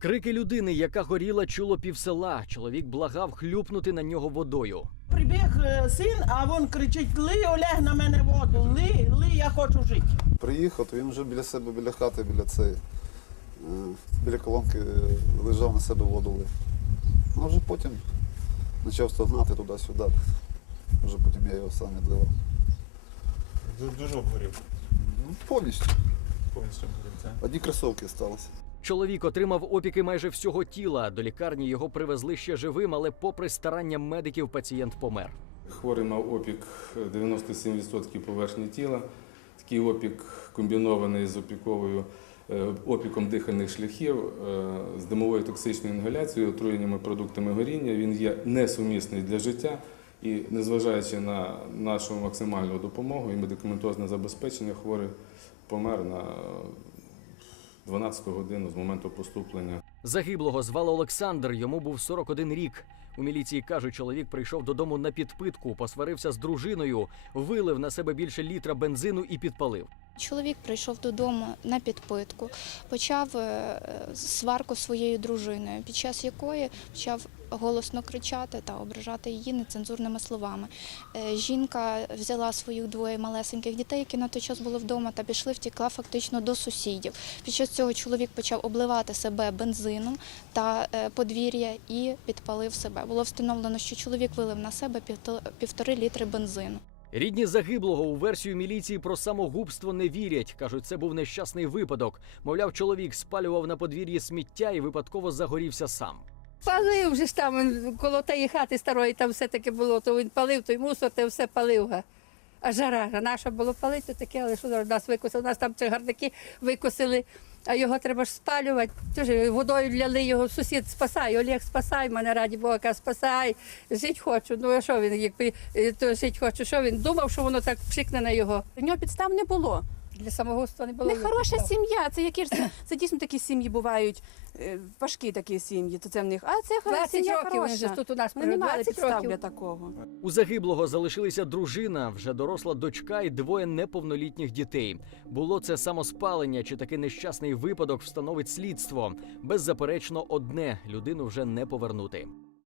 Крики людини, яка горіла, чуло півсела. Чоловік благав хлюпнути на нього водою. Прибіг е, син, а він кричить: Ли, Олег на мене воду, ли, ли, я хочу жити. Приїхав, то він вже біля себе, біля хати, біля цієї, е, біля колонки е, лежав на себе воду лив. Ну вже потім почав стогнати туди-сюди. Вже потім я його сам відливав. Ду- Дуже обгорів. Ну, повністю. Повністю обгорів, так? Одні кросовки залишилися. Чоловік отримав опіки майже всього тіла. До лікарні його привезли ще живим, але попри старання медиків, пацієнт помер. Хворий мав опік 97% поверхні тіла. Такий опік комбінований з опіковою е, опіком дихальних шляхів, е, з димовою токсичною інгаляцією, отруєннями продуктами горіння. Він є несумісний для життя. І незважаючи на нашу максимальну допомогу і медикаментозне забезпечення, хворий помер на 12 годину з моменту поступлення. Загиблого звали Олександр. Йому був 41 рік. У міліції кажуть, чоловік прийшов додому на підпитку, посварився з дружиною, вилив на себе більше літра бензину і підпалив. Чоловік прийшов додому на підпитку, почав е, сварку своєю дружиною, під час якої почав голосно кричати та ображати її нецензурними словами. Е, Жінка взяла своїх двоє малесеньких дітей, які на той час були вдома, та пішли, втікла фактично до сусідів. Під час цього чоловік почав обливати себе бензином та е, подвір'я і підпалив себе. Було встановлено, що чоловік вилив на себе півто- півтори літри бензину. Рідні загиблого у версію міліції про самогубство не вірять. кажуть, це був нещасний випадок. Мовляв, чоловік спалював на подвір'ї сміття і випадково загорівся сам. Палив же ж там коло тієї хати старої, там все таки було, то він палив, той мусор, те все палив. А жара, наша було палити таке, але що зараз нас викосили, нас там цигарники викосили, а його треба ж спалювати. Тож водою ляли його, сусід спасай, Олег спасай, мене раді Бога, спасай, жить хочу. Ну а що він, якби е, то жить хочу, що він думав, що воно так пшикне на його. У нього підстав не було. Для самогубства не було. Нехороша сім'я. Це які ж це, це дійсно такі сім'ї бувають, е, важкі такі сім'ї. То це в них. А це 20 сім'я років він хороша. же тут у нас Вони не прожив, мали 20 підстав років. для такого. У загиблого залишилися дружина, вже доросла дочка і двоє неповнолітніх дітей. Було це самоспалення чи таки нещасний випадок встановить слідство. Беззаперечно, одне людину вже не повернути.